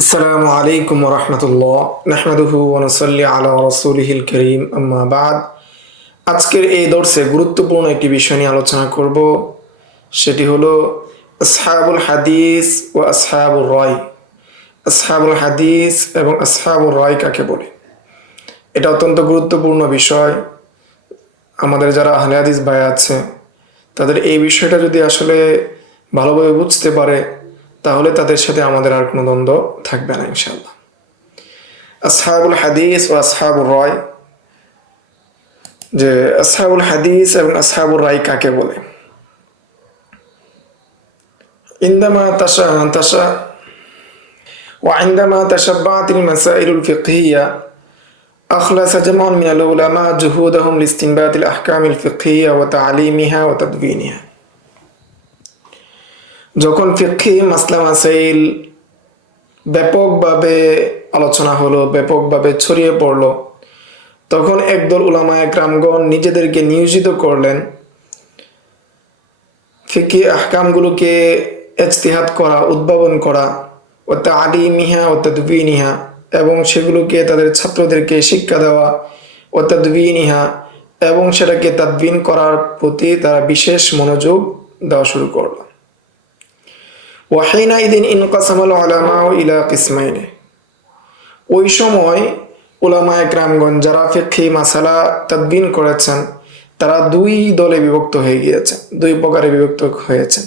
আসসালামু আলাইকুম রহমতুল্লাহ নাহমাদুহু ওয়া নুসাল্লি আলা রাসূলিহিল কারীম আম্মা বাদ। আজকের এই দর্শে গুরুত্বপূর্ণ একটি বিষয় নিয়ে আলোচনা করব, সেটি হলো আসহাবুল হাদিস ও আসহাবুর রায়। আসহাবুল হাদিস এবং আসহাবুর রায় কাকে বলে? এটা অত্যন্ত গুরুত্বপূর্ণ বিষয়। আমাদের যারা আহলে হাদিস ভাই আছে তাদের এই বিষয়টা যদি আসলে ভালোভাবে বুঝতে পারে তাহলে তাদের সাথে আমাদের আর কোনো দ্বন্দ্ব থাকবে না ইনশাআল্লাহ। আসহাবুল হাদিস ও আসহাবুর রায়, যে আসহাবুল হাদিস এবং আসহাবুর রায় কাকে বলে? عندما تشا وعندما تشبعت المسائل الفقهية أخلص جمع من العلماء جهودهم لاستنباط الأحكام الفقهية وتعليمها وتدوينها। যখন ফিকহি মাসলা মাসাইল ব্যাপকভাবে আলোচনা হলো, ব্যাপকভাবে ছড়িয়ে পড়লো, তখন একদল উলামায়ে কেরামগণ নিজেদেরকে নিয়োজিত করলেন ফিকহি আহকামগুলোকে ইজতিহাদ করা, উদ্ভাবন করা, ও তালিমিহা ও তাদবিনিহা, এবং সেগুলোকে তাদের ছাত্রদেরকে শিক্ষা দেওয়া, ও তাদবিনিহা, এবং সেটাকে তাদবিন করার প্রতি তারা বিশেষ মনোযোগ দেওয়া শুরু করলো। ওয়াহিনাইদিন ইনকাসামাল উলামাউ ইলা কিসমাইনি, ওই সময় উলামায়ে কেরামগণ যারা ফিকহি মাসালা তাদবিন করেছেন তারা দুই দলে বিভক্ত হয়ে গিয়েছেন, দুই প্রকারে বিভক্ত হয়েছেন।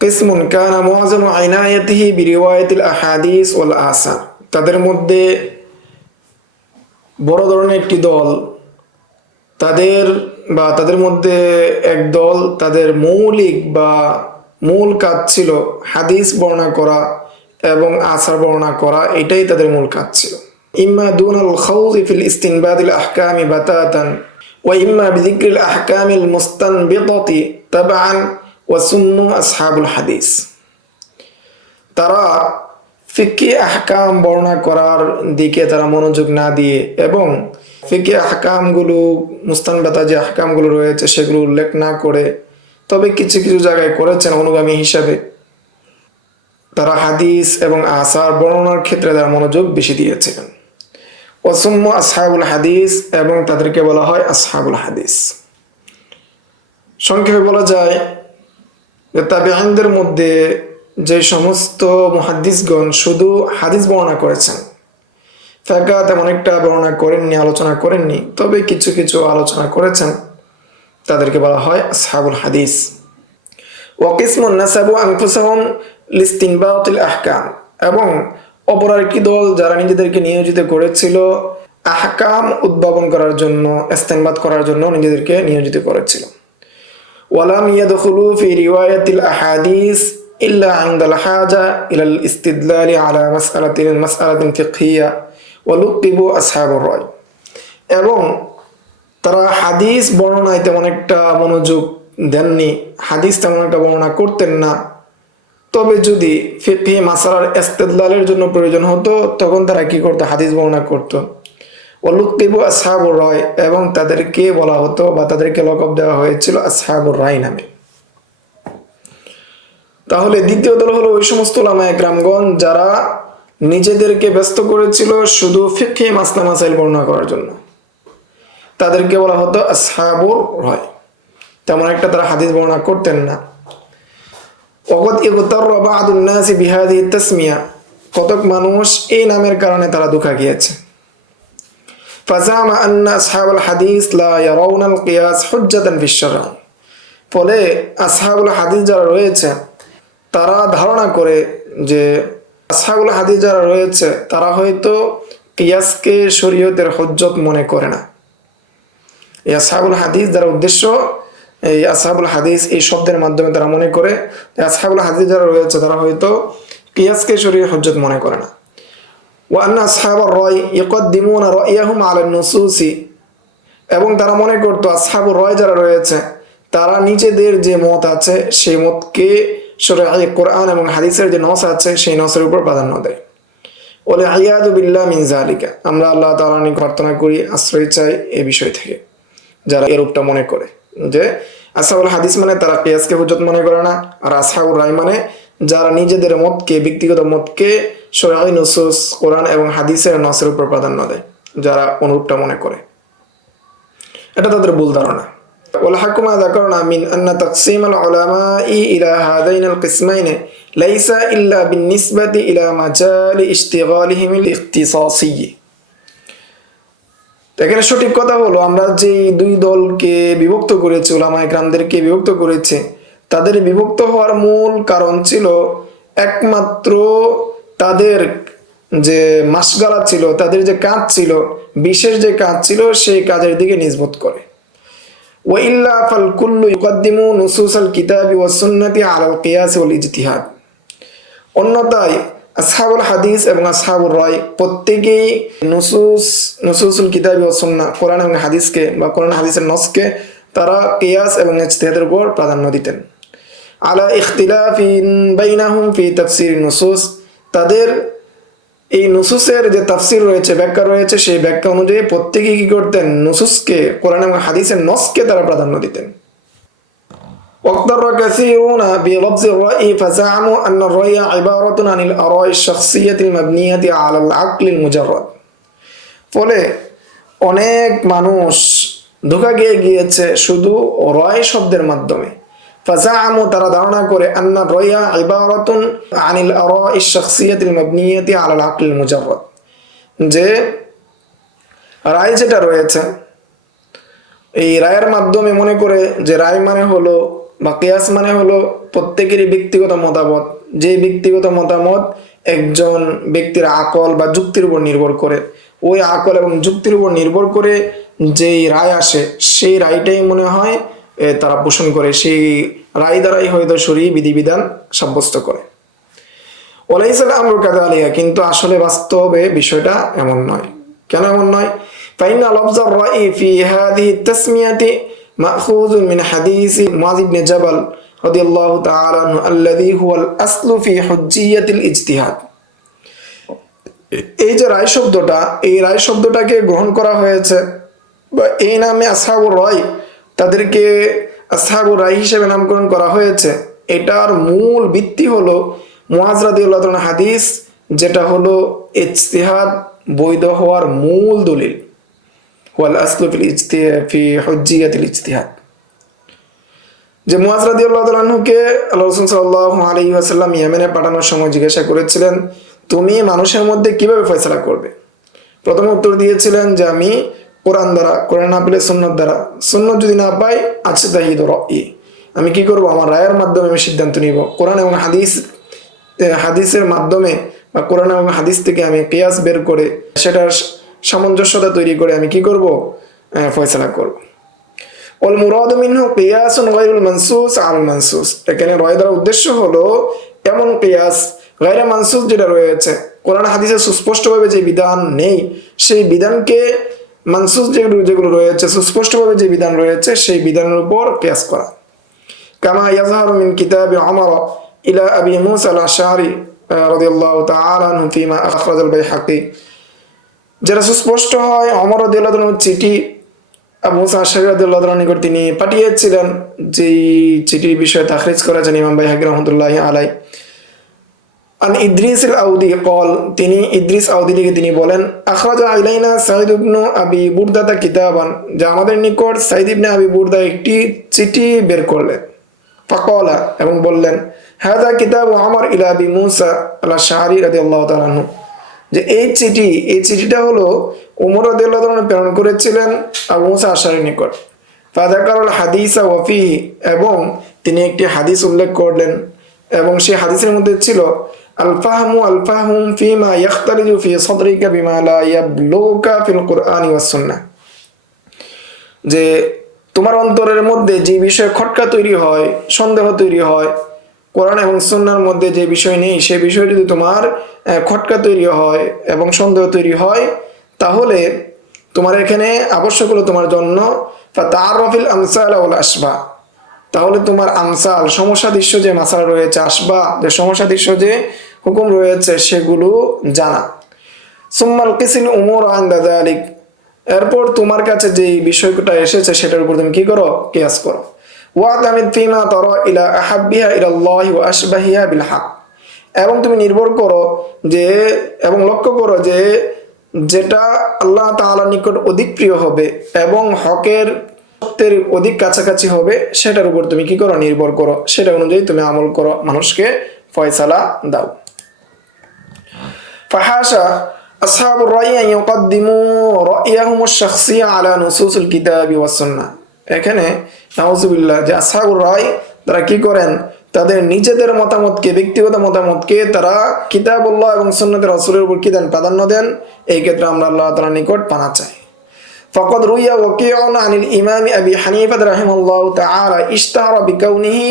কিসমুন কানা মুআযামু ইনায়াতিহি বিরিওয়ায়াতিল আহাদিস ওয়াল আসার, তাদের মধ্যে বড় ধরনের একটি দল, তাদের মধ্যে এক দল, তাদের মৌলিক বা মূল কাজ ছিল হাদিস বর্ণনা করা এবং আসার বর্ণনা করা, এটাই তাদের মূল কাজ ছিল। ইম্মা দুনাল খাউযি ফিল ইস্তিনবাদিল আহকামি বাতাতান ওয়া ইম্মা বিযিকরিল আহকামিল মুস্তানবিতাতি তাবআন ওয়া সুন্নু আসহাবুল হাদিস। তারা ফিকহি আহকাম বর্ণনা করার দিকে তারা মনোযোগ না দিয়ে এবং ফিকহি আহকামগুলো মুস্তানবাতা যে আহকামগুলো রয়েছে সেগুলো উল্লেখ না করে, তবে কিছু কিছু জায়গায় করেছেন অনুগামী হিসাবে, তারা হাদিস এবং আসার বর্ণনার ক্ষেত্রে তারা মনোযোগ বেশি দিয়েছিলেন। ওয়াসুম্মু আসহাবুল হাদিস, এবং তাদেরকে বলা হয় আসহাবুল হাদিস। সংক্ষেপে বলা যায় যে তাবিঈনদের মধ্যে যে সমস্ত মুহাদ্দিসগণ শুধু হাদিস বর্ণনা করেছেন, ফাঁকা তেমন একটা বর্ণনা করেননি, আলোচনা করেননি, তবে কিছু কিছু আলোচনা করেছেন, তাদেরকে বলা হয় আসহাবুল হাদিস। ওয়াকিসমুন নাসাবু আনফুসাহুম লিস্তিনবাতিল আহকাম, এবং অপর আরেকটি দল যারা নিজেদেরকে নিয়োজিত করেছিল আহকাম উদ্ভাবন করার জন্য, ইস্তিনবাত করার জন্য নিজেদেরকে নিয়োজিত করেছিল। ওয়ালাম ইয়াদখুলু ফি রিওয়ায়াতিল আহাদিস ইল্লা ইনদাল হাজা ইলাল ইস্তিদলালি আলা মাসআলাতিন ফিকহিয়া ওয়া লুকিবু আসহাবুর রায়, এবং তারা হাদিস বর্ণনায় তেমন একটা মনোযোগ দেননি, হাদিস তেমন একটা বর্ণনা করতেন না, তবে যদি ফিকহি মাসালার ইস্তিদলালের জন্য প্রয়োজন হতো তখন তারা কি করতো? হাদিস বর্ণনা করতো। ওয়ালুকিবু আসহাবুর রায়, এবং তাদেরকে বলা হতো বা তাদেরকে লকব দেওয়া হয়েছিল আসহাবুর রায় নামে। তাহলে দ্বিতীয় দল হলো ওই সমস্ত উলামায়ে কেরামগণ যারা নিজেদেরকে ব্যস্ত করেছিল শুধু ফিকহি মাসলা মাসাইল বর্ণনা করার জন্য, তাদেরকে বলা হতো আসহাবুর রায়, তেমন একটা তারা হাদিস বর্ণনা করতেন না। ওয়াকাদ ইগতাররা বা'দুন নাসি বিহাদিহি তাসমিয়া, কতক মানুষ এই নামের কারণে তারা ধোঁকা গিয়েছে। ফাজামা আন্না আসহাবুল হাদিস লা ইয়ারাউনাল কিয়াস হুজ্জাতান ফিশ শারঈ, ফলে আসহাবুল হাদিস যারা রয়েছে তারা ধারণা করে যে আসহাবুল হাদিস যারা রয়েছে তারা হয়তো কিয়াসকে শরীয়তের হুজ্জত মনে করে না। এই আসহাবুল হাদিস যারা উদ্দেশ্য, এই আসহাবুল হাদিস এই শব্দের মাধ্যমে তারা মনে করে যে আসহাবুল হাদিস যারা রয়েছে তারা হয়তো কিয়াসকে শরীয়তের হুজ্জত মনে করে না। ওয়া আন্না আসহাবুর রায় ইয়াকদ্দিমুনা রা'য়াহুম আলা নুসুসি, এবং তারা মনে করতো আসহাবুর রায় যারা রয়েছে তারা নিজেদের যে মত আছে সেই মতকে শরঈ কোরআন এবং হাদিসের যে নস আছে সেই নসের উপর প্রাধান্য দেয়। ওয়াল ইয়াযু বিল্লাহ মিন যালিকা, আমরা আল্লাহ তাআলার নিকট প্রার্থনা করি, আশ্রয় চাই এই বিষয় থেকে, যারা এরূপটা মনে করে যে আসহাবুল হাদিস মানে তারা কিয়াসকে হুজ্জত মনে করে না, আর আসহাবুর রায় মানে যারা নিজেদের মতকে, ব্যক্তিগত মতকে শরঈ নুসুস, কোরআন এবং হাদিসের নসের উপর প্রাধান্য দেয়, যারা অনুরূপটা মনে করে, এটা তাদের ভুল ধারণা। والحق ما ذكرنا من أن تقسيم العلماء إلى هذين القسمين ليس إلا بالنسبة إلى مجال اشتغالهم الاختصاصي। এখানে সঠিক কথা হলো, আমরা যে দুই দলকে বিভক্ত করেছি, উলামায়ে কেরামদেরকে বিভক্ত করেছে, তাদের বিভক্ত হওয়ার মূল কারণ ছিল একমাত্র তাদের যে মাসগালা ছিল, তাদের যে কাজ ছিল, বিশেষ যে কাজ ছিল, সেই কাজের দিকে নিসবত করে। ওয়াইল্লা ফাল কুল্লু ইউকদ্দিমু নুসুসাল কিতাবি ওয়াস সুন্নতি আলাল কিয়াস ওয়াল ইজতিহাদ। অন্যথায় আসহাবুল হাদিস এবং আসহাবুর রায় প্রত্যেকেই নুসুসুল কিতাবি ওয়াস সুন্নাহ, কোরআন এবং হাদিসকে বা কোরআন হাদিসের নসকে তারা কিয়াস এবং ইজতিহাদের উপর প্রাধান্য দিতেন। আলা ইখতিলাফিন বাইনাহুম ফি তাফসির নুসুস, তাদের এই নুসুসের যে তাফসির রয়েছে, ব্যাখ্যা রয়েছে, সেই ব্যাখ্যা অনুযায়ী প্রত্যেকেই কি করতেন, নুসুসকে, কোরআন এবং হাদিসের নসকে তারা প্রাধান্য দিতেন। واقتر كثيرون بلفظ الرأي فزعموا أن الرأي عبارة عن الآراء الشخصية المبنية على العقل المجرد। ফলে অনেক মানুষ ধোঁকা গিয়েছে শুধু রায় শব্দের মাধ্যমে। فزعموا, তারা ধারণা করে, أن الرأي عبارة عن الآراء الشخصية المبنية على العقل المجرد, যে রায় যেটা রয়েছে, এই রায়ের মাধ্যমে মনে করে যে রায় মানে হলো বা কিয়াস মানে হলো প্রত্যেকেরই ব্যক্তিগত মতামত, যে ব্যক্তিগত মতামত একজন ব্যক্তির আকল বা যুক্তির উপর নির্ভর করে, ওই আকল এবং যুক্তির উপর নির্ভর করে যেই রায় আসে, সেই রায়টাই মনে হয় তারা পোষণ করে, সেই রায় দ্বারাই হয়তো শরীয়ী বিধিবিধান সাব্যস্ত করে। ওয়ালাইসাল আমরু কাযালিকা, কিন্তু আসলে বাস্তবে বিষয়টা এমন নয়। কেন এমন নয়? ফাইন্না লাফজার রাই ফি হাযিহি তাসমিয়াতি মাখুযুন মিন হাদিসি মুআয ইবনে জাবাল রাদিয়াল্লাহু তাআলা আনহু আল্লাযী হুয়াল আসলু ফি হুজ্জিয়াতিল ইজতিহাদ। এই যে রায় শব্দটা, এই রায় শব্দটাকে গ্রহণ করা হয়েছে, বা এই নামে আসহাবুর রায়, তাদেরকে আসহাবুর রায় হিসেবে নামকরণ করা হয়েছে, এটার মূল ভিত্তি হলো মুআয রাদিয়াল্লাহু তাআলা হাদিস, যেটা হলো ইজতিহাদ বৈধ হওয়ার মূল দলিল। ওয়াল আসলু ফি হুজ্জিয়াতিল ইজতিহাদ, যে মুআয রাদিয়াল্লাহু তাআলা আনহুকে আল্লাহ রাসূল সাল্লাল্লাহু আলাইহি ওয়াসাল্লাম ইয়েমেনে পাঠানোর সময় জিজ্ঞাসা করেছিলেন, তুমি মানুষের মধ্যে কিভাবে ফয়সালা করবে? প্রথম উত্তর দিয়েছিলেন যে আমি কোরআন দ্বারা, কোরআন না পেলে সুন্নাত দ্বারা, সুন্নাত যদি না পাই আজতাহিদু রাই, আমি কি করব, আমার রায়ের মাধ্যমে আমি সিদ্ধান্ত নিব। কোরআন এবং হাদিসের মাধ্যমে বা কোরআন এবং হাদিস থেকে আমি কিয়াস বের করে সেটার সামঞ্জস্যতা তৈরি করে আমি কি করব, ফয়সালা করব। ওয়াল মুরাদু মিনহু কিয়াসুন গায়রুল মানসুস আলাল মানসুস, এখানে রায় দ্বারা উদ্দেশ্য হলো এমন কিয়াস গায়রে মানসুস যেটা রয়েছে, কোরআন হাদিসে সুস্পষ্টভাবে যে বিধান নেই, সেই বিধানকে মানসুস যেগুলো রয়েছে, সুস্পষ্টভাবে যে বিধান রয়েছে, সেই বিধানের উপর কিয়াস করা। কামা ইয়াজহারু মিন কিতাবি উমর ইলা আবি মুসা আল-আশআরি রাদিয়াল্লাহু তাআলা আনহু ফিমা আখরাজাল বাইহাকি, যেটা সুস্পষ্ট হয় ওমর রাদিয়াল্লাহু তাআলার চিঠি আবু মুসা আল-আশআরি রাদিয়াল্লাহু তাআলার নিকট তিনি পাঠিয়েছিলেন, যেই চিঠির বিষয়ে তাখরিজ করেছেন ইমাম বাইহাকি রাহমাতুল্লাহি আলাইহি। আন ইদ্রিস আল-আউদি قال, তিনি ইদ্রিস আউদি থেকে তিনি বলেন, আখরাজা ইলাইনা সাঈদ ইবনে আবি বুরদা কিতাবান, যে আমাদের নিকট সাঈদ ইবনে আবি বুরদা একটি চিঠি বের করলেন। ফাকালা, এবং বললেন, হাযা কিতাবু উমর ইলা আবি মুসা আল-আশআরি রাদিয়াল্লাহু তাআলা আনহু, যে এই চিঠিটা হলো উমর রাদিয়াল্লাহু তাআলা প্রেরণ করেছিলেন আবু মুসা আশআরির নিকট। ফাযাকারাল হাদিসা ওয়া ফীহি, এবং তিনি একটি হাদিস উল্লেখ করলেন, এবং সেই হাদিসের মধ্যে ছিল আল-ফাহমু ফিমা ইয়াখতালিজু ফি সাদরিকা বিমা লা ইয়াবলুকা ফিল কুরআনি ওয়াস সুন্নাহ, যে তোমার অন্তরের মধ্যে যে বিষয়ে খটকা তৈরি হয়, সন্দেহ তৈরি হয়, কোরআন এবং সুন্নাহর মধ্যে যে বিষয় নেই, সেই বিষয়ে যদি তোমার খটকা তৈরি হয় এবং সন্দেহ তৈরি হয়, তাহলে তোমার এখানে আবশ্যক হলো তোমার জন্য ফাতাআররাফিল আমসাল ওয়াল আশবা, তাহলে তোমার আমসাল সমসাদৃশ্য যে মাসালা রয়েছে, আসবা যে সমসাদৃশ্য যে হুকুম রয়েছে, সেগুলো জানা। সুম্মাল কিসিল উমুর আনদা যালিক, এরপর তোমার কাছে যে বিষয়টা এসেছে সেটার উপর তুমি কি করো, কিয়াস করো। ওয়াতামিদ ফিমা তারা ইলা আহাব্বিহা ইলাল্লাহি ওয়া আশবাহিহা বিল হক, এবং তুমি নির্ভর করো যে এবং লক্ষ্য করো যে যেটা আল্লাহ তাআলার নিকট অধিক প্রিয় হবে এবং হকের সত্যের অধিক কাছাকাছি হবে সেটার উপর তুমি কি করো, নির্ভর করো, সেটা অনুযায়ী তুমি আমল করো, মানুষকে ফয়সালা দাও। ফাহাশা আসহাবুর রাই আন ইউকদ্দিমু রা'য়াহুমুশ শাখসিয়্যা আলা নুসুসিল কিতাবি ওয়াস সুন্নাহ। এখানে নাউযুবিল্লাহ, যে আসহাবুর রাই তারা কি করেন, তাদের নিজেদের মতামতকে, ব্যক্তিগত মতামতকে তারা কিতাবুল্লাহ এবং সুন্নাতে রাসূলের উপর কি দেন, প্রাধান্য দেন। এই ক্ষেত্রে আমরা আল্লাহ তাআলার নিকট পানা চাই। ফাকাদ রুইয়া ওয়াকিউন আনিল ইমাম আবি হানিফা রাহিমাহুল্লাহু তাআলা ইশতাহারা বিকাউনিহি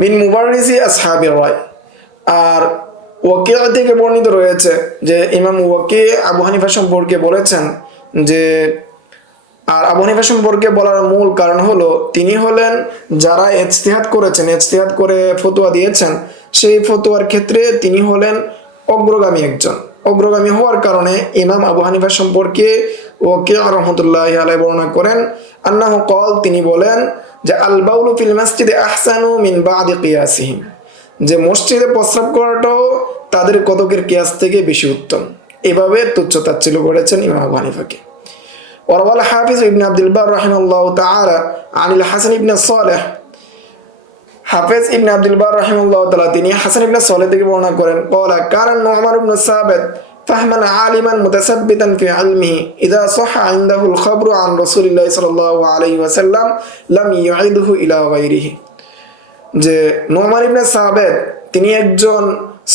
মিন মুবাররিসি আসহাবির রাই। আর ওয়াকি' থেকে বর্ণিত রয়েছে যে ইমাম ওয়াকি' আবু হানিফা সম্পর্কে বলেছেন যে, আর আবু হানিফা সম্পর্কে বলার মূল কারণ হলো তিনি হলেন যারা ইজতিহাদ করেছেন, ইজতিহাদ করে ফতোয়া দিয়েছেন, সেই ফতোয়ার ক্ষেত্রে তিনি হলেন অগ্রগামী একজন। অগ্রগামী হওয়ার কারণে ইমাম আবু হানিফা সম্পর্কে ওয়াকি' রাহমাতুল্লাহি আলাইহি বর্ণনা করেন আন্নাহু ক্বাল, তিনি বলেন যে আল বাউলু ফিল মাসজিদে আহসানু মিন বাদি কিয়াসিহিম, যে মসজিদে প্রস্রাব করাটাও তাদের কতকের কিয়াস থেকে বেশি উত্তম। এভাবে তুচ্ছ-তাচ্ছিল্য করেছেন ইমাম আবু হানিফাকে। ওয়ারাওয়াল হাফিজ ইবনে আব্দুল বার রাহিমাহুল্লাহু তাআলা আনিল হাসান ইবনে সালেহ, হাফিজ ইবনে আব্দুল বার রাহিমাহুল্লাহু তাআলা তিনি হাসান ইবনে সালেহ থেকে বর্ণনা করেন ক্বালা কানা নু'মান ইবনে সাবিত ফাহমান আলিমান মুতাসাব্বিতান ফি ইলমিহি ইযা সাহহা ইনদাহুল খাবরু আন রাসূলিল্লাহি সাল্লাল্লাহু আলাইহি ওয়াসাল্লাম লাম ইউঈদুহু ইলা গায়রিহি, যে নু'মান ইবনে সাবিত তিনি একজন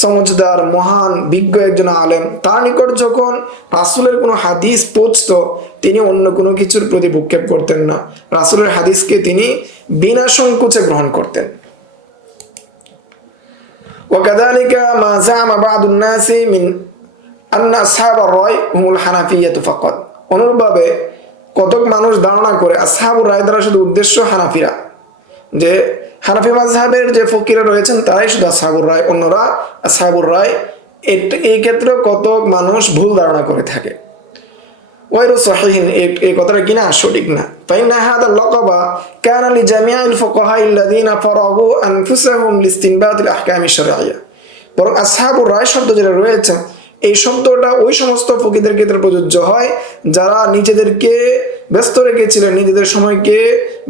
সমঝদার, মহান, বিজ্ঞ একজন আলেম। তার নিকট যখন রাসূলের কোনো হাদিস পৌঁছতো তিনি অন্য কোনো কিছুর প্রতি ভ্রুক্ষেপ করতেন না, রাসূলের হাদিসকে তিনি বিনা সংকোচে গ্রহণ করতেন। ওয়াকাযালিকা মা যা'আমা বা'দুন নাসি মিন আন্না আসহাবার রাই হুমুল হানাফিয়্যাতু ফাকাত। অনুরূপভাবে কতক মানুষ ধারণা করে আসহাবুর রায় দ্বারা শুধু উদ্দেশ্য হানাফিরা, যে হানাফি মাযহাবের যে ফকিরা রয়েছেন তারাই শুধু আসহাবুর রায়, অন্যরা আসহাবুর রায়। এই ক্ষেত্রে কতক মানুষ ভুল ধারণা করে থাকে। ওয়াইরু সহিহিন, এই কথাটা কিনা সঠিক না। ফাইন্না হাদা লাকাবা কানা লিজামিআল ফুকাহা আল্লাযিনা ফারাগু আনফুসাহুম লিস্তিনবাতিল আহকামি শারঈয়্যা। বরং আসহাবুর রায় শব্দ যেটা রয়েছে, এই শব্দটা ওই সমস্ত ফকিহদের ক্ষেত্রে প্রযোজ্য হয় যারা নিজেদেরকে ব্যস্ত রেখেছিলেন, নিজেদের সময়কে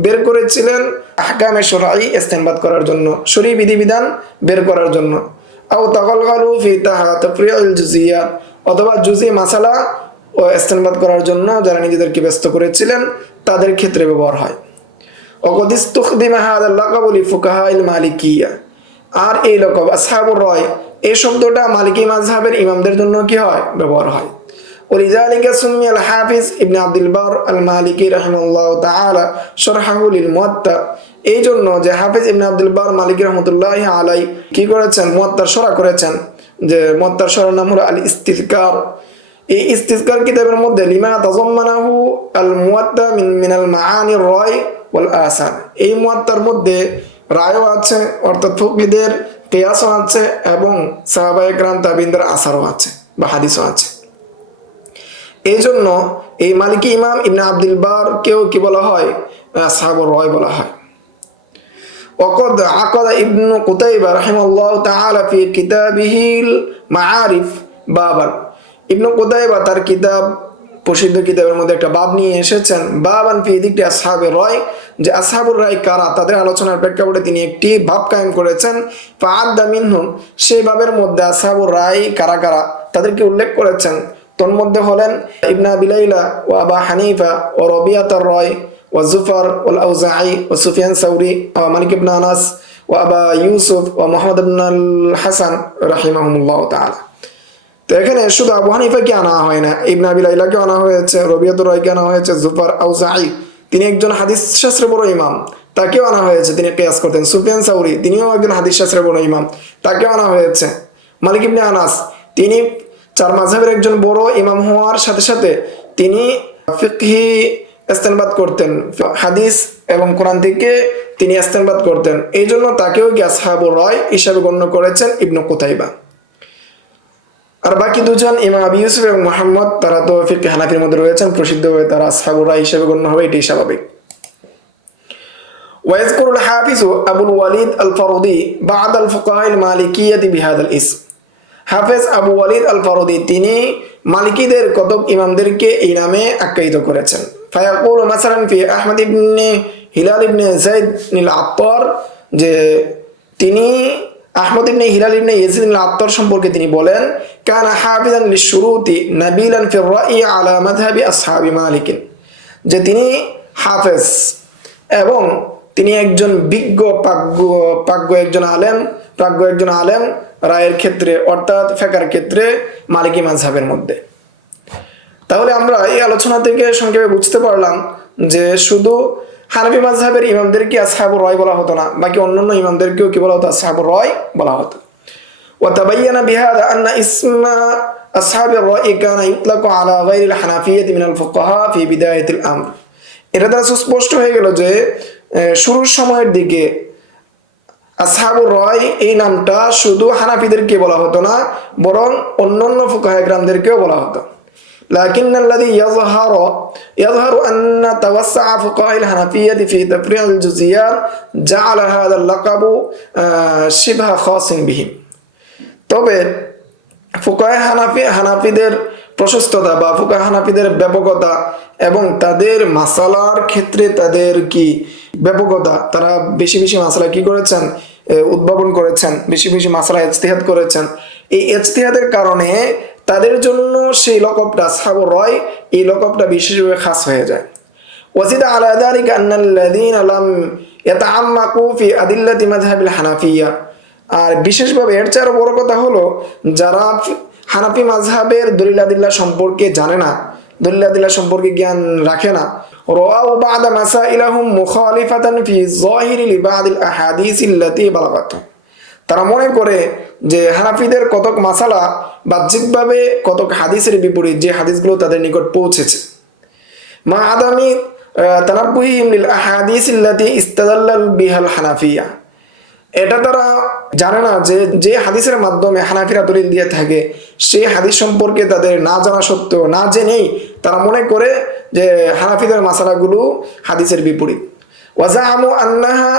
বের করেছিলেন আহকামে শরঈ ইস্তেনবাত করার জন্য, শরঈ বিধিবিধান বের করার জন্য। আও তাগালগালু ফি তাফরিউল জুজিয়াত, অথবা জুজি মাসালা ও ইস্তেনবাত করার জন্য যারা নিজেদেরকে ব্যস্ত করেছিলেন তাদের ক্ষেত্রে ব্যবহার হয়। ওয়াকাদ ইস্তুখদিমা হাযাল লাকাবু লিফুকাহাইল মালিকিয়্যা, আর এই লকব আসহাবুর রায় এই শব্দটা মালিকি মাযহাবের ইমামদের জন্য কি হয়, ব্যবহার হয়। ওলিযালিকা সুমিয়াল হাফিজ ইবনে আব্দুল বার আল মালিকি রাহিমাহুল্লাহু তাআলা শারহাহু লিল মুওয়াত্তা, এই জন্য যে হাফিজ ইবনে আব্দুল বার মালিকি রাহমাতুল্লাহি আলাইহি কি করেছেন, মুওয়াত্তার শরহ করেছেন, যে মুওয়াত্তার শরহ নাম হলো আল ইস্তিযকার। এই ইস্তিযকার কিতাবের মধ্যে লিমা তাযাম্মানাহু আল মুওয়াত্তা মিনাল মাআনির রায় ওয়াল আসার, এই মুওয়াত্তার মধ্যে রায়ও আছে অর্থাৎ ফকিহদের কিয়াসও আছে এবং সাহাবায়ে কেরাম তাবিঈনদের আসারও আছে বা হাদিসও আছে। এই জন্য এই মালিকি ইমাম ইবনে আব্দুল বার কেও কি বলা হয়, আসহাবুর রায় বলা হয়। ওয়াকাদ আকাদা ইবনু কুতাইবা রাহিমাহুল্লাহু তাআলা ফি কিতাবিহিল মাআরিফ বাবান, ইবনু কুতাইবা তার কিতাব, প্রসিদ্ধ কিতাবের মধ্যে একটা বাব নিয়ে এসেছেন, বাবান ফি যিকরি আসহাবুর রায়, যে আসহাবুর রায় কারা, তাদের আলোচনার প্রেক্ষাপটে তিনি একটি বাব কায়েম করেছেন। ফাআদ্দা মিনহুম, সেই বাবের মধ্যে আসহাবুর রায় কারা কারা তাদেরকে উল্লেখ করেছেন। তন্মধ্যে হলেন ইবনে আবি লাইলা ওয়া আবু হানিফা ওয়া রাবিয়াতুর রায় ওয়া জুফার ওয়াল আউজাঈ ওয়া সুফিয়ান সাউরি ওয়া মালিক ইবনে আনাস ওয়া আবা ইউসুফ ওয়া মুহাম্মদ ইবনে আল হাসান রাহিমাহুমুল্লাহ তাআলা। তো এখানে শুধু আবু হানিফাকে আনা হয় না, ইবনে আবি লাইলাকে আনা হয়েছে, রাবিয়াতুর রায়কে আনা হয়েছে, জুফার আউজাঈ তিনি একজন হাদিস শাস্ত্রের বড় ইমাম, তাকেও আনা হয়েছে, তিনি কিয়াস করতেন। সুফিয়ান সাউরি তিনিও একজন হাদিস শাস্ত্রের বড় ইমাম, তাকেও আনা হয়েছে। মালিক ইবনে আনাস তিনি চার মাযহাবের একজন বড় ইমাম হওয়ার সাথে সাথে তিনি ফিকহি ইস্তেনবাত করতেন, হাদিস এবং কোরআন থেকে তিনি ইস্তেনবাত করতেন। এই জন্য তাকেও কি আসহাবুর রায় হিসাবে গণ্য করেছেন ইবনু কুতাইবা। আর বাকি দুজন ইমাম আবু ইউসুফ এবং মুহাম্মদ তারা তো ফিকহ হানাফির মধ্যে রয়েছেন, প্রসিদ্ধ হয়ে তারা আসহাবুর রায় হিসাবে গণ্য হবে, এটাই স্বাভাবিক। ويذكر الحافظ أبو الوليد الفرودي بعض الفقهاء المالكية بهذا الاسم হাফেজ আবু ওয়ালিদ আল ফারুদি তিনি মালিকিদের কতক ইমামদেরকে এই নামে আখ্যায়িত করেছেন। ফায়াকুল মাসালান ফি আহমদ ইবনে হিলাল ইবনে যায়েদ ইবনে আত্তার, যে তিনি আহমদ ইবনে হিলাল ইবনে ইয়াজিদ ইবনে আত্তার সম্পর্কে তিনি বলেন, কানা হাফিজান লিশুরুতি নাবিলান ফি রাই আলা মাযহাবি আসহাবি মালিক, যে তিনি হাফেজ এবং তিনি একজন বিজ্ঞ প্রাজ্ঞ একজন আলেম রায়ের ক্ষেত্রে, অর্থাৎ ফিকহের ক্ষেত্রে মালিকি মাযহাবের মধ্যে। তাহলে আমরা এই আলোচনা থেকে সংক্ষেপে বুঝতে পারলাম যে শুধু হানাফি মাযহাবের ইমামদেরকে আসহাবুর রায় বলা হতো না, বাকি অন্যান্য ইমামদেরকেও কি বলা হতো? আসহাবুর রায় বলা হতো। ওয়া তাবায়্যানা বিহাযা আন্না ইসমা আসহাবুর রায় কানা ইতলাকু আলা গায়রিল হানাফিয়্যাতি মিনাল ফুকাহা ফি বিদায়াতিল আমর। এটা দ্বারা সুস্পষ্ট হয়ে গেল যে শুরুর সময়ের দিকে আসহাবুর রায় এই নামটা শুধু হানাফিদেরকে বলা হতো না, বরং অন্যান্য ফুকাহায়ে কেরামদেরকেও বলা হতো। লাকিন্নাল্লাযী ইয়াযহারু আন্না তাওয়াসসুআ ফুকাহাইল হানাফিয়্যাতি ফি তাফরি'আল জুযইয়াত জা'আলা হাযাল লাকাবু শিবহা খাসিন বিহিম। তবে ফুকাহায়ে হানাফিদের প্রশস্ততা বা ফুকাহায়ে হানাফিদের ব্যাপকতা এবং তাদের মাসালার ক্ষেত্রে তাদের কি ব্যাপকতা, তারা বেশি বেশি মাসালা কি করেছেন? উদ্ভাবন করেছেন, বেশি বেশি মাসালা ইজতিহাদ করেছেন। এই ইজতিহাদের কারণে তাদের জন্য সেই লকবটা আসহাবুর রায়, এই লকবটা বিশেষভাবে খাস হয়ে যায়। ওয়াজিদা আলা যালিকা আন্নাল্লাযীনা লাম ইয়াতাআম্মাকু ফি আদিল্লাতি মাযহাবিল হানাফিয়্যা, আর বিশেষভাবে এর চেয়ে বড় কথা হলো যারা হানাফি মাযহাবের দলিল আদিল্লাহ সম্পর্কে জানে না, দলিল আদিল্লাহ সম্পর্কে জ্ঞান রাখে না, রাআউ বা'দা মাসাইলাহুম মুখালিফাতান ফি যাহিরি লিবাদিল আহাদিসিল্লাতী বালাগাতুহুম, তারা মনে করে যে হানাফিদের কতক মাসালা বাহ্যিকভাবে কতক হাদিসের বিপরীত, যে হাদিসগুলো তাদের নিকট পৌঁছেছে। মা আদামি তানাব্বুহিহিম লিল আহাদিসিল্লাতী ইস্তাদাল্লাল বিহাল হানাফিয়্যা, এটা তারা জানে না যে যে হাদিসের মাধ্যমে হানাফিরা দলিল দিয়ে থাকে সেই হাদিস সম্পর্কে তাদের না জানা সত্ত্বেও, না জেনেই তারা মনে করে যে হানাফিদের মাসালাগুলো হাদিসের বিপরীত। ওয়াজামু আন্নাহা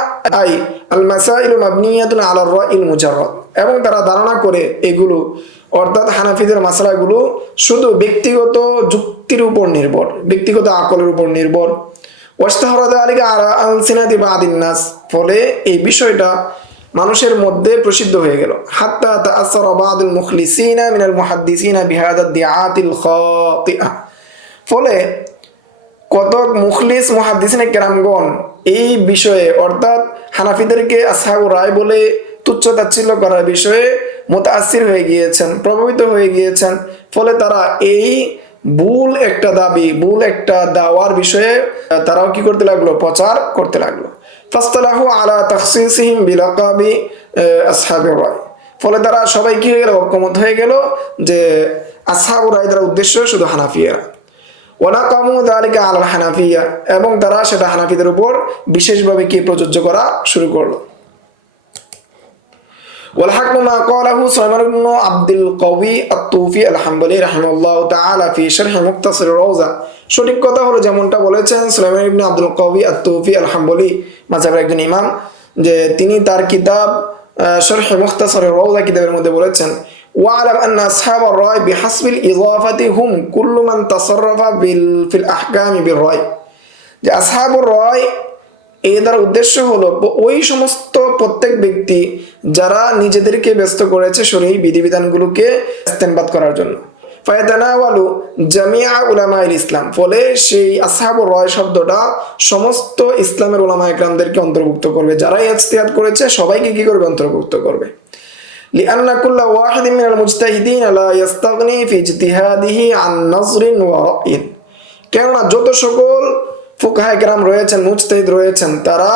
আই আল মাসাইলু মাবনিয়াতুন আলা রাইল মুজাররাদ, এবং তারা ধারণা করে এগুলো অর্থাৎ হানাফিদের মাসালাগুলো শুধু ব্যক্তিগত যুক্তির উপর নির্ভর, ব্যক্তিগত আকলের উপর নির্ভর। ওয়াস্তাহরা যালিকা আলা আলসিনাতি বাদিন নাস, ফলে এই বিষয়টা মানুষের মধ্যে প্রসিদ্ধ হয়ে গেল। হাত্তা তাআসসারা বাদুল মুখলিসিনা মিনাল মুহাদ্দিসিনা বিহাদা দিআতিল খাতিআ, ফলে কতক মুখলিস মুহাদ্দিসিনে কেরামগণ এই বিষয়ে অর্থাৎ হানাফিদেরকে আসহাবুর রায় বলে তুচ্ছ তাচ্ছিল্য করার বিষয়ে মুতাআসসির হয়ে গিয়েছেন, প্রভাবিত হয়ে গিয়েছেন। ফলে তারা এই ভুল একটা দাবি, ভুল একটা দাওয়ার বিষয়ে তারাও কি করতে লাগলো? প্রচার করতে লাগলো। ফাসতালাহু আলা তাখসিসিহিম বিলাকাবি আসহাবুর রায়, ফলে তারা সবাই কি হয়ে গেল? ঐকমত হয়ে গেল যে আসহাবুর রায় দ্বারা উদ্দেশ্য শুধু হানাফিয়ারা। ওয়ালাকামু যালিকা আলাল হানাফিয়্যা, এবং তারা সেটা হানাফিদের উপর বিশেষভাবে কি প্রযোজ্য করা শুরু করলো। والحق ما قاله سليمان بن عبد القوي الطوفي الحنبلي رحمه الله تعالى في شرح مختصر الروضة, সঠিক কথা হলো যেমনটা বলেছেন সুলাইমান ইবনে আব্দুল কওয়ি আত-তুফি আল-হাম্বলি মাযহাবের একজন ইমাম, যে তিনি তার কিতাব শরহ মুখতাসর রওজা কিতাবের মধ্যে বলেছেন, ওয়ালাম আন্না আসহাবুর রায় বিহাসবিল ইযাফাতি হুম কুল্লু মান তাসাররাফা ফিল আহকামি বির রায়, যে আসহাবুর রায় এর দ্বারা উদ্দেশ্য হলো ওই সমস্ত প্রত্যেক ব্যক্তি যারা নিজেদেরকে ব্যস্ত করেছে শরঈ বিধিবিধানগুলোকে ইস্তেমবাদ করার জন্য। ফায়াতানাওয়ালু জামিআ উলামাইল ইসলাম, ফলে সেই আসহাবুর রায় শব্দটা সমস্ত ইসলামের উলামায়ে কেরামদেরকে অন্তর্ভুক্ত করবে, যারা ইজতিহাদ করেছে সবাইকে কি করবে? অন্তর্ভুক্ত করবে। লিআন্না কুল্লা ওয়াহিদিন মিনাল মুজতাহিদিন লা ইস্তাগনি ফি ইজতিহাদিহি আন নাজরিন ওয়া রাইন, কেননা যত সকল ফুকাহায়ে কেরাম রয়েছেন, মুজতাহিদ রয়েছেন, তারা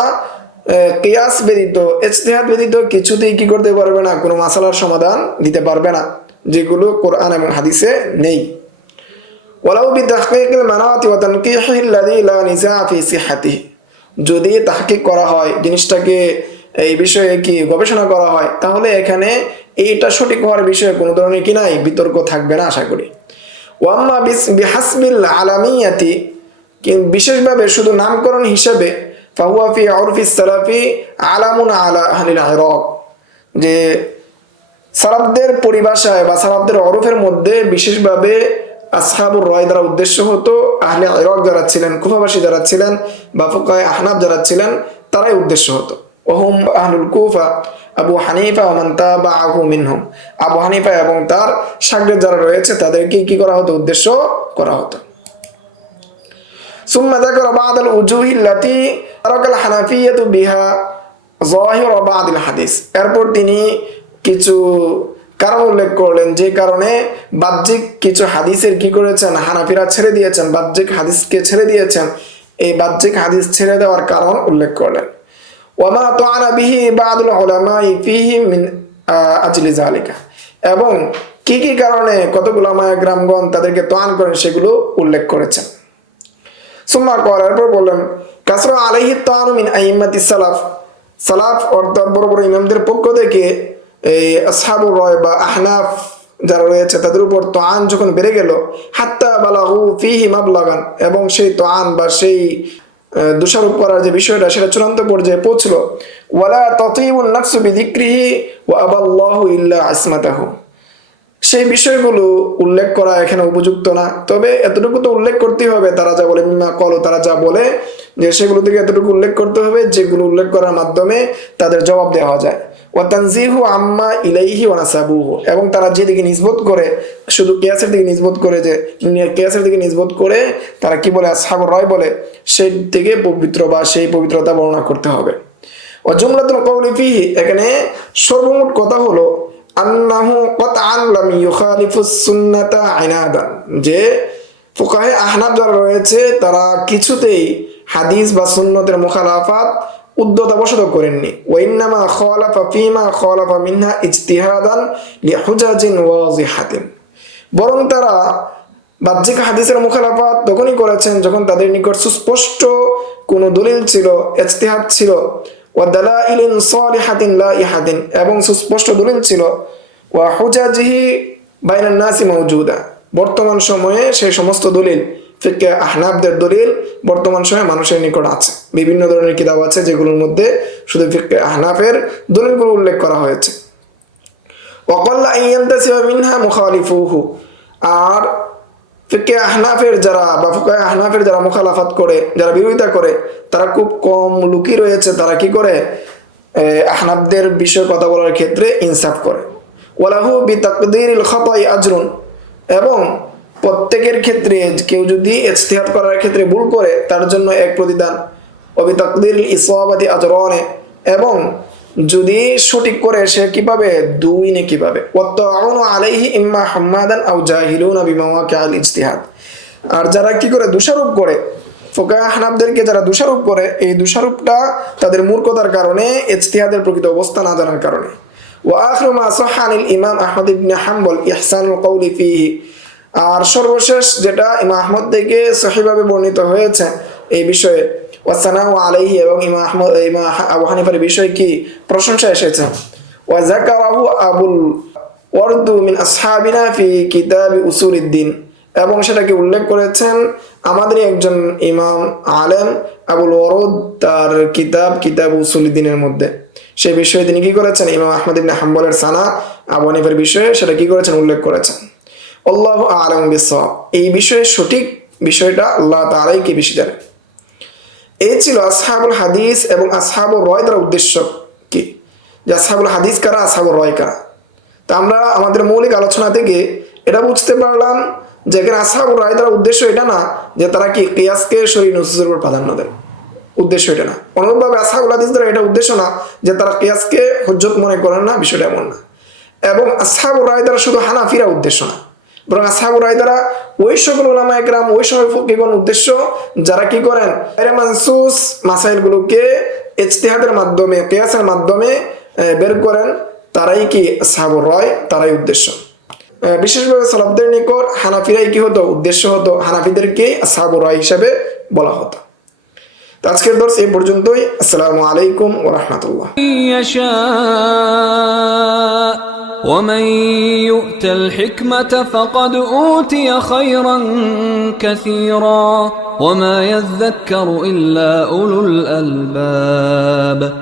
কিয়াস ব্যতীত, ইজতিহাদ ব্যতীত কিছুতেই কি করতে পারবে না? কোনো মাসালার সমাধান দিতে পারবে না যেগুলো কোরআন এবং হাদিসে নেই। ওয়ালাউ বিতাহকিকিল মানাতি ওয়া তানকিহিল্লাযী লা নিজা ফি সিহহাতিহি, যদি তাহকিক করা হয়, জিনিসটাকে এই বিষয়ে কি গবেষণা করা হয়, তাহলে এখানে এইটা সঠিক হওয়ার বিষয়ে কোনো ধরনের কি নাই? বিতর্ক থাকবে না আশা করি। ওয়াম্মা বিহাসবিল আলামিয়াতি, বিশেষভাবে শুধু নামকরণ হিসেবে ফাহুয়া ফি উরফি সালাফি আলামুন আলা আহলিল ইরাক, যে সালাফদের পরিভাষায় বা সালাফদের ওরফের মধ্যে বিশেষভাবে আসহাবুর রায় দ্বারা উদ্দেশ্য হতো আহলে ইরাক যারা ছিলেন, কুফাবাসী যারা ছিলেন বা ফুকাহে আহনাফ যারা ছিলেন তারাই উদ্দেশ্য হতো। ওহুম আহলুল কুফা আবু হানিফা ওয়া মান তাবাআহু মিনহুম, আবু হানিফা এবং তার শাগরেদ যারা রয়েছে তাদেরকে কি করা হতো, উদ্দেশ্য করা হতো। সুম্মা যাকারা বা'দাল উজুহি আল্লাতী তারাকাল হানাফিয়্যাতু বিহা যাহির বা'দিল হাদিস, এরপর তিনি কিছু কারণ উল্লেখ করলেন যে কারণে বাহ্যিক কিছু হাদিসের কি করেছেন, হানাফিরা ছেড়ে দিয়েছেন, বাহ্যিক হাদিসকে ছেড়ে দিয়েছেন। এই বাহ্যিক হাদিস ছেড়ে দেওয়ার কারণ উল্লেখ করলেন। ওয়ামা তাআনা বিহি বা'দুল উলামাই ফিহি মিন আজলি যালিকা, এবং কি কি কারণে কতগুলো উলামায়ে গ্রামগণ তাদেরকে তাআন করেন সেগুলো উল্লেখ করেছেন। সুম্মা ক্বালা, এরপর বললেন কাসরা আলাইহি তাআনু মিন আইম্মাতিস সালাফ, সালাফ অর্থাৎ বড় বড় ইমামদের পক্ষ থেকে এই আসহাবুর রায় বা আহনাফ যারা রয়েছে তাদের উপর তাআন যখন বেড়ে গেল, হাত্তা বালাগু ফিহি মাবলাগান, এবং সেই তাআন বা সেই দোষারোপ করার যে বিষয়টা সেটা চূড়ান্ত পর্যায়ে পৌঁছলো। ওয়ালা তাতিবুন নাফসু বিযিকরিহি ওয়া আবাল্লাহু ইল্লা ইসমাতাহু, সেই বিষয়গুলো উল্লেখ করা এখানে উপযুক্ত না, তবে এতটুকু তো উল্লেখ করতেই হবে তারা যা বলে, মিম্মা কল, তারা যা বলে যে সেগুলো থেকে এতটুকু উল্লেখ করতে হবে যেগুলো উল্লেখ করার মাধ্যমে তাদের জবাব দেওয়া যায়। ওয়া তানজিহু আম্মা ইলাইহি ওয়া নাসাবুহু, এবং তারা যেদিকে নিসবত করে, শুধু কিয়াসের দিকে নিসবত করে, যে কিয়াসের দিকে নিসবত করে তারা কি বলে, আসহাবুর রায় বলে, সেই থেকে পবিত্র বা সেই পবিত্রতা বর্ণনা করতে হবে। ওয়া জুমলাতুল কওলি ফিহি, এখানে সর্বমোট কথা হলো আন্নাহু কাতআন লাম ইউখালিফুস সুন্নাতা ইনাদান, যে ফুকাহে আহনাফ যারা রয়েছে তারা কিছুতেই হাদিস বা সুন্নতের মুখালাফাত উদ্যতাবশত করেননি। ওয়া ইন্নামা খালাফা ফিমা খালাফা মিনহা ইজতিহাদান লিহুজাজিন ওয়াজিহাতিন, বরং তারা বাহ্যিক হাদিসের মুখালাফাত তখনই করেছেন যখন তাদের নিকট সুস্পষ্ট কোনো দলিল ছিল, ইজতিহাদ ছিল, ওয়া দালাইলিন সালিহাতিন লাইহাতিন, এবং সুস্পষ্ট দলিল ছিল, ওয়া হুজাজিহি বাইনান নাসি মাওজুদা, বর্তমান সময়ে সেই সমস্ত দলিল, ফিকহে আহনাফদের দলিল বর্তমান সময়ে মানুষের নিকট আছে। বিভিন্ন ধরনের কিতাব আছে যেগুলোর মধ্যে শুধু ফিকহে আহনাফের দলিলগুলো উল্লেখ করা হয়েছে। ওয়া ক্বাল্লা আন ইয়ানতাসিবা মিনহা মুখালিফুহু, আর ফিকহে আহনাফের যারা বা ফুকাহে আহনাফের যারা মুখালাফাত করে, যারা বিরোধিতা করে, তারা খুব কম লোকই রয়েছে তারা কি করে, আহনাফদের বিষয়ে কথা বলার ক্ষেত্রে ইনসাফ করে। ওয়ালাহু বিতাকদীরিল খাতাই আজরুন, এবং প্রত্যেকের ক্ষেত্রে কেউ যদি ইজতিহাদ করার ক্ষেত্রে ভুল করে তার জন্য এক প্রতিদান। ওয়া বিতাকদীরিল ইসাবাতি আজরান, এবং যদি সঠিক করে সে কি পাবে, দুই নেকি পাবে। ওয়াত্তাউনু আলাইহি ইম্মা হাম্মাদান আও জাহিলুনা বিমাওয়াকিআল ইজতিহাদ, আর যারা কি করে দোষারোপ করে, ফুকাহে আহনাফদেরকে যারা দোষারোপ করে, এই দোষারোপটা তাদের মূর্খতার কারণে, ইজতিহাদের প্রকৃত অবস্থা না জানার কারণে। ওয়া আখিরু মা সাহহা আনিল ইমাম আহমদ ইবনে হাম্বল ইহসানুল কওলি ফিহি, আর সর্বশেষ যেটা ইমাম আহমদ থেকে সহিভাবে বর্ণিত হয়েছে এই বিষয়ে, ওয়াসানাউ আলাইহি, এবং ইমাম আবু হানিফার বিষয়ে কি প্রশংসা এসেছে। ওয়া যাকারাহু আবুল ওয়ারদ মিন আসহাবিনা ফি কিতাব উসুলুদ্দিন, এবং সেটাকে উল্লেখ করেছেন আমাদেরই একজন ইমাম আলেম আবুল ওয়ারদ তার কিতাব উসুলুদ্দিনের মধ্যে। সেই বিষয়ে তিনি কি করেছেন, ইমাম আহমদ ইবনে হাম্বলের সানা আবু হানিফার বিষয়ে সেটা কি করেছেন, উল্লেখ করেছেন। আল্লাহু আ'লামু বিস-সাওয়াব, এই বিষয়ে সঠিক বিষয়টা আল্লাহ তাআলাই কি বেশি জানেন। এই ছিল আসহাবুল হাদিস এবং আসহাবুর রায় দ্বারা উদ্দেশ্য কি, যে আসহাবুল হাদিস কারা, আসহাবুর রায় কারা। তা আমরা আমাদের মৌলিক আলোচনা থেকে এটা বুঝতে পারলাম যে এখানে আসহাবুর রায় দ্বারা উদ্দেশ্য এটা না যে তারা কি কিয়াসকে শরঈ নুসুসের উপর প্রাধান্য দেয়, উদ্দেশ্য এটা না। অনুরূপভাবে আসহাবুল হাদিস দ্বারা এটা উদ্দেশ্য না যে তারা কিয়াসকে হুজ্জত মনে করেন না, বিষয়টা এমন না। এবং আসহাবুর রায় দ্বারা শুধু হানাফিরা উদ্দেশ্য না, বরং আসহাবুর রায় দ্বারা ওই সকল উলামায়ে কেরাম, ওই সকল ফকিহগণ উদ্দেশ্য যারা কি করেন, গায়রে মানসুস মাসাইলগুলোকে ইজতিহাদের মাধ্যমে, কিয়াসের মাধ্যমে বের করেন, তারাই কি আসহাবুর রায়, তারাই উদ্দেশ্য। বিশেষভাবে সালাফদের নিকট হানাফিরাই কি হতো, উদ্দেশ্য হতো, হানাফিদেরকে আসহাবুর রায় হিসেবে বলা হতো। তো আজকের দর্স এই পর্যন্তই। আসসালামু আলাইকুম ওয়া রাহমাতুল্লাহ। ومن يؤت الحكمة فقد أوتي خيرا كثيرا وما يذكر إلا أولو الألباب